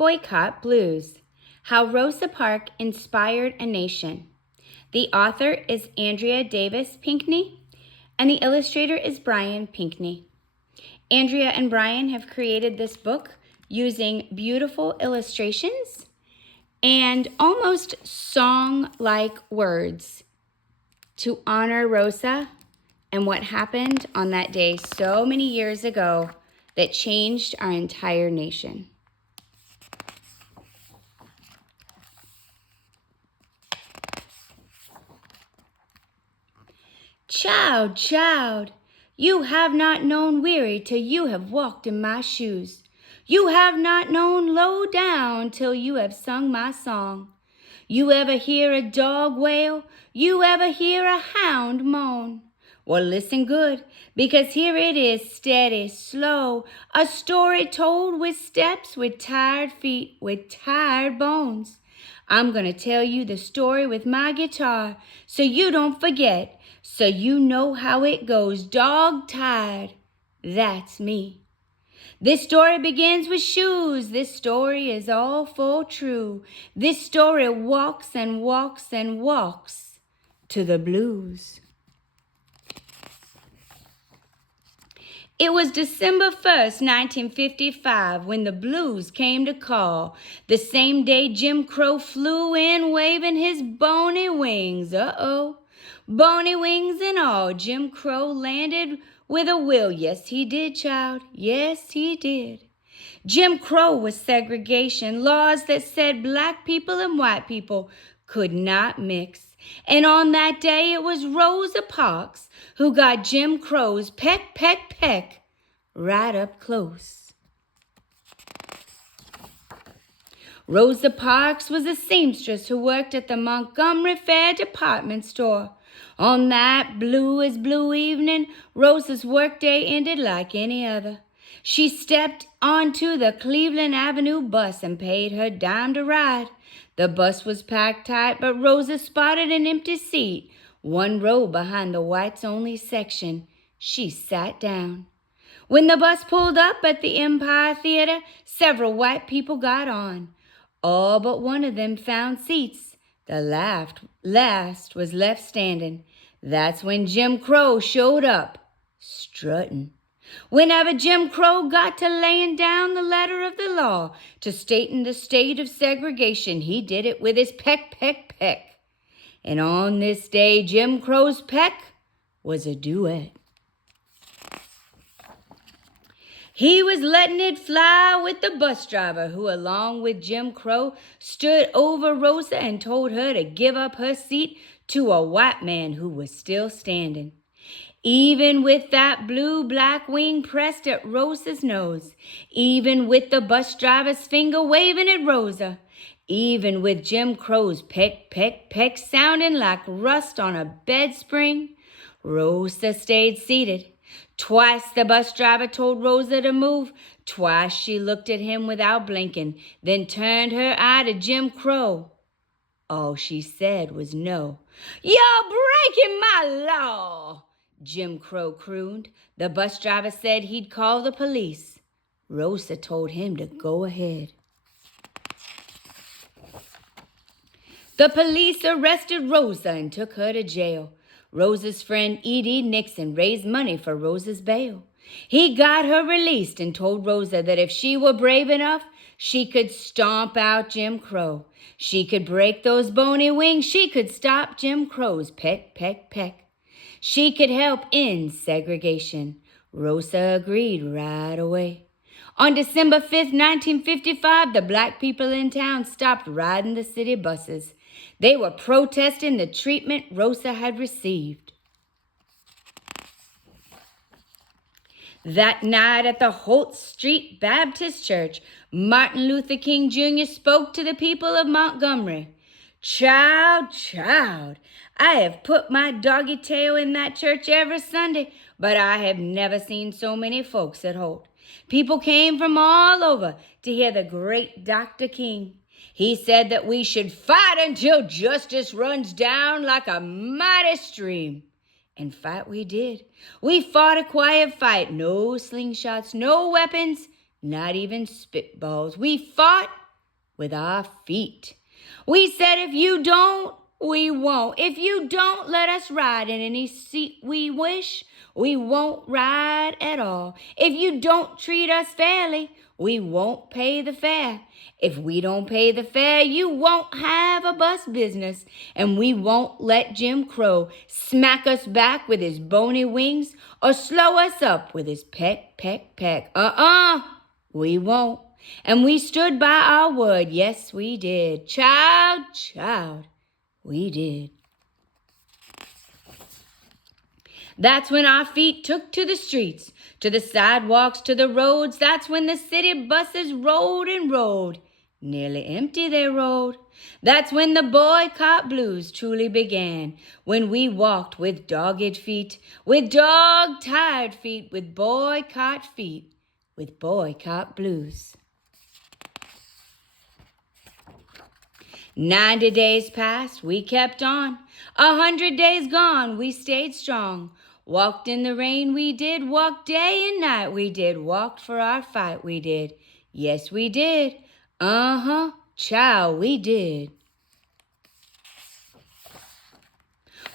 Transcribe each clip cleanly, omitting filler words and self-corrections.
Boycott Blues, How Rosa Park Inspired a Nation. The author is Andrea Davis Pinkney, and the illustrator is Brian Pinkney. Andrea and Brian have created this book using beautiful illustrations and almost song-like words to honor Rosa and what happened on that day so many years ago that changed our entire nation. Child, child, you have not known weary till you have walked in my shoes. You have not known low down till you have sung my song. You ever hear a dog wail? You ever hear a hound moan? Well, listen good, because here it is, steady, slow, a story told with steps, with tired feet, with tired bones. I'm going to tell you the story with my guitar, so you don't forget, so you know how it goes. Dog-tired, that's me. This story begins with shoes. This story is all full true. This story walks and walks and walks to the blues. It was December 1st, 1955, when the blues came to call. The same day Jim Crow flew in, waving his bony wings. Bony wings and all, Jim Crow landed with a will. Yes, he did, child. Yes, he did. Jim Crow was segregation, laws that said black people and white people could not mix. And on that day, it was Rosa Parks who got Jim Crow's peck, peck, peck right up close. Rosa Parks was a seamstress who worked at the Montgomery Fair department store. On that blue as blue evening, Rosa's workday ended like any other. She stepped onto the Cleveland Avenue bus and paid her dime to ride. The bus was packed tight, but Rosa spotted an empty seat, one row behind the whites-only section. She sat down. When the bus pulled up at the Empire Theater, several white people got on. All but one of them found seats. The last was left standing. That's when Jim Crow showed up, strutting. Whenever Jim Crow got to laying down the letter of the law to stating the state of segregation, he did it with his peck, peck, peck. And on this day, Jim Crow's peck was a duet. He was letting it fly with the bus driver who, along with Jim Crow, stood over Rosa and told her to give up her seat to a white man who was still standing. Even with that blue-black wing pressed at Rosa's nose, even with the bus driver's finger waving at Rosa, even with Jim Crow's peck, peck, peck sounding like rust on a bed spring, Rosa stayed seated. Twice the bus driver told Rosa to move. Twice she looked at him without blinking, then turned her eye to Jim Crow. All she said was no. "You're breaking my law," Jim Crow crooned. The bus driver said he'd call the police. Rosa told him to go ahead. The police arrested Rosa and took her to jail. Rosa's friend Edie Nixon raised money for Rosa's bail. He got her released and told Rosa that if she were brave enough, she could stomp out Jim Crow. She could break those bony wings. She could stop Jim Crow's peck, peck, peck. She could help end segregation. Rosa agreed right away. On December 5th, 1955, the black people in town stopped riding the city buses. They were protesting the treatment Rosa had received. That night at the Holt Street Baptist Church, Martin Luther King Jr. spoke to the people of Montgomery. "Child, child, I have put my doggy tail in that church every Sunday, but I have never seen so many folks at Holt. People came from all over to hear the great Dr. King. He said that we should fight until justice runs down like a mighty stream. And fight we did. We fought a quiet fight. No slingshots, no weapons, not even spitballs. We fought with our feet. We said if you don't, we won't. If you don't let us ride in any seat we wish, we won't ride at all. If you don't treat us fairly, we won't pay the fare. If we don't pay the fare, you won't have a bus business. And we won't let Jim Crow smack us back with his bony wings or slow us up with his peck, peck, peck. We won't. And we stood by our word. Yes, we did. Child, we did. That's when our feet took to the streets, to the sidewalks, to the roads. That's when the city buses rolled and rolled. Nearly empty they rode. That's when the boycott blues truly began, when we walked with dogged feet, with dog-tired feet, with boycott feet, with boycott blues. 90 days passed, we kept on. 100 days gone, we stayed strong. Walked in the rain, we did. Walked day and night, we did. Walked for our fight, we did. Yes, we did. Child, we did.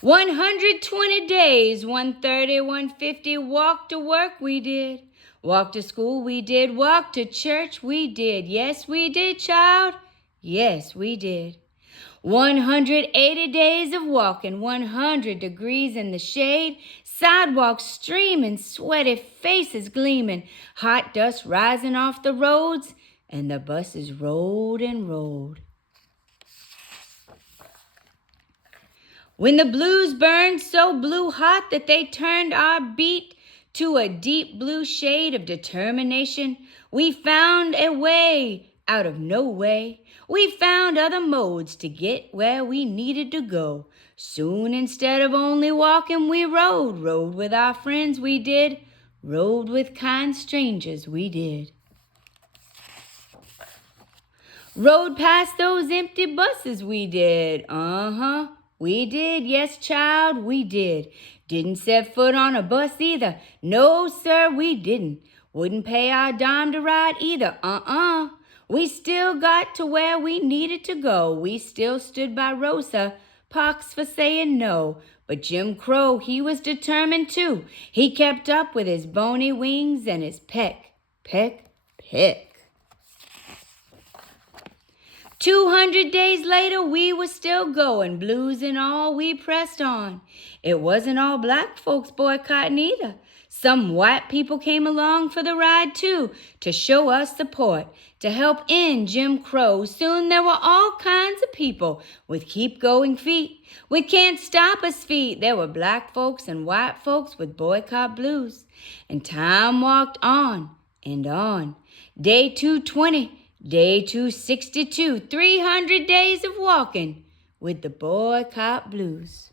120 days, 130, 150, walked to work, we did. Walked to school, we did. Walked to church, we did. Yes, we did, child. Yes, we did. 180 days of walking, 100 degrees in the shade, sidewalks streaming, sweaty faces gleaming, hot dust rising off the roads, and the buses rolled and rolled. When the blues burned so blue hot that they turned our beat to a deep blue shade of determination, we found a way out of no way. We found other modes to get where we needed to go. Soon, instead of only walking, we rode. Rode with our friends, we did. Rode with kind strangers, we did. Rode past those empty buses, we did. We did, yes, child, we did. Didn't set foot on a bus either. No, sir, we didn't. Wouldn't pay our dime to ride either. We still got to where we needed to go. We still stood by Rosa Parks for saying no. But Jim Crow, he was determined too. He kept up with his bony wings and his peck, peck, peck. 200 days later, we were still going, blues and all, we pressed on. It wasn't all black folks boycotting either. Some white people came along for the ride too, to show us support, to help end Jim Crow. Soon there were all kinds of people with keep-going feet, with can't-stop-us feet. There were black folks and white folks with boycott blues. And time walked on and on. Day 220. Day 262, 300 days of walking with the boycott blues.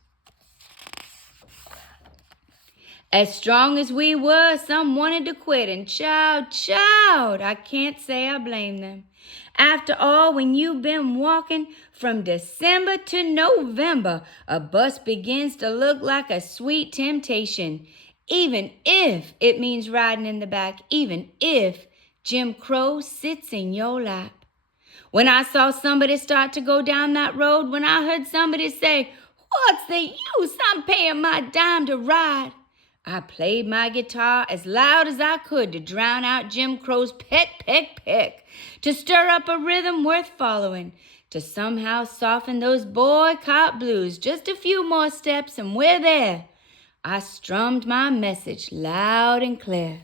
As strong as we were, some wanted to quit, and child, I can't say I blame them. After all, when you've been walking from December to November, a bus begins to look like a sweet temptation, even if it means riding in the back, even if Jim Crow sits in your lap. When I saw somebody start to go down that road, when I heard somebody say, "What's the use? I'm paying my dime to ride," I played my guitar as loud as I could to drown out Jim Crow's peck, peck, peck, to stir up a rhythm worth following, to somehow soften those boycott blues. Just a few more steps and we're there. I strummed my message loud and clear.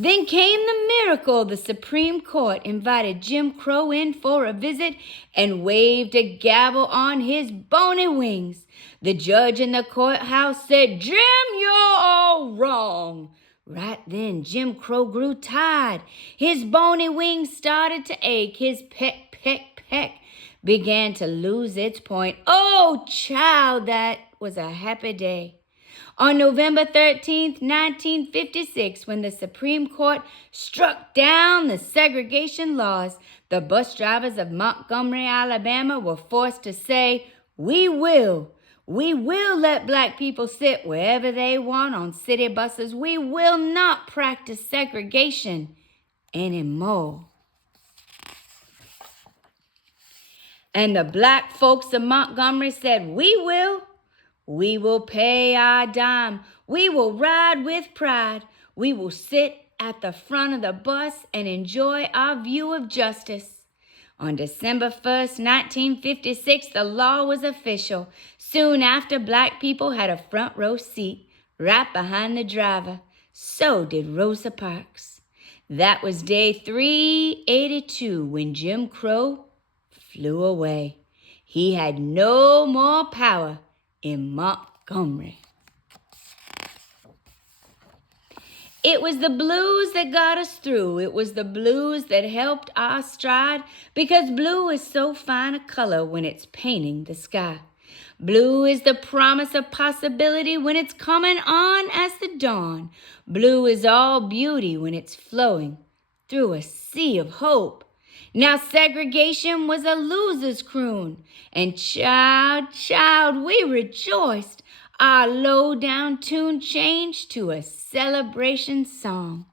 Then came the miracle. The Supreme Court invited Jim Crow in for a visit and waved a gavel on his bony wings. The judge in the courthouse said, "Jim, you're all wrong." Right then, Jim Crow grew tired. His bony wings started to ache. His peck, peck, peck began to lose its point. Oh, child, that was a happy day. On November 13th, 1956, when the Supreme Court struck down the segregation laws, the bus drivers of Montgomery, Alabama were forced to say, we will let black people sit wherever they want on city buses. We will not practice segregation anymore. And the black folks of Montgomery said, "We will. We will pay our dime. We will ride with pride. We will sit at the front of the bus and enjoy our view of justice." On December 1st, 1956, the law was official. Soon after, black people had a front row seat right behind the driver. So did Rosa Parks. That was day 382 when Jim Crow flew away. He had no more power in Montgomery. It was the blues that got us through. It was the blues that helped our stride, because blue is so fine a color when it's painting the sky. Blue is the promise of possibility when it's coming on as the dawn. Blue is all beauty when it's flowing through a sea of hope. Now segregation was a loser's croon, and child, we rejoiced. Our low-down tune changed to a celebration song.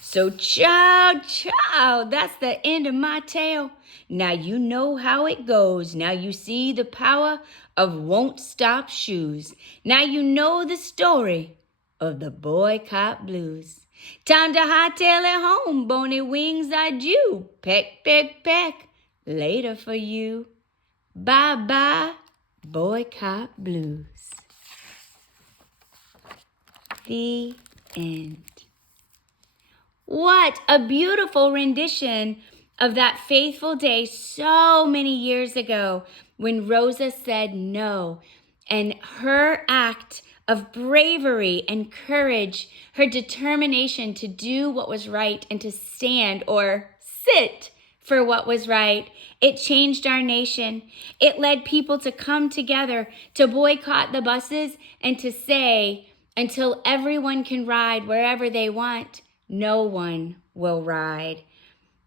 So child, that's the end of my tale. Now you know how it goes. Now you see the power of won't stop shoes. Now you know the story of the boycott blues. Time to hightail it home, bony wings are due. Peck, peck, peck, later for you. Bye-bye, boycott blues. The end. What a beautiful rendition of that faithful day so many years ago when Rosa said no, and her act of bravery and courage, her determination to do what was right and to stand or sit for what was right. It changed our nation. It led people to come together to boycott the buses and to say, until everyone can ride wherever they want, no one will ride.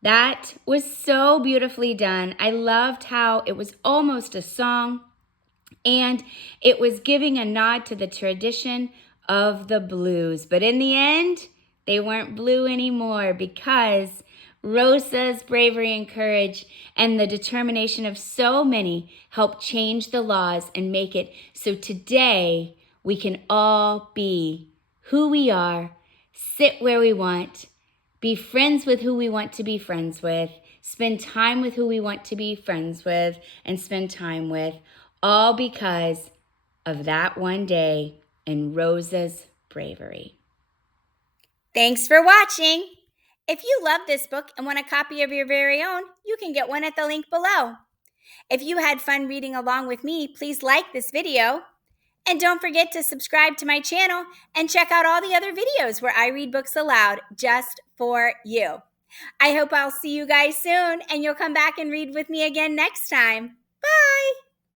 That was so beautifully done. I loved how it was almost a song, and it was giving a nod to the tradition of the blues. But in the end, they weren't blue anymore, because Rosa's bravery and courage and the determination of so many helped change the laws and make it so today we can all be who we are, sit where we want, be friends with who we want to be friends with, spend time with who we want to be friends with and spend time with, all because of that one day and Rosa's bravery. Thanks for watching. If you love this book and want a copy of your very own, you can get one at the link below. If you had fun reading along with me, please like this video. And don't forget to subscribe to my channel and check out all the other videos where I read books aloud just for you. I hope I'll see you guys soon and you'll come back and read with me again next time. Bye!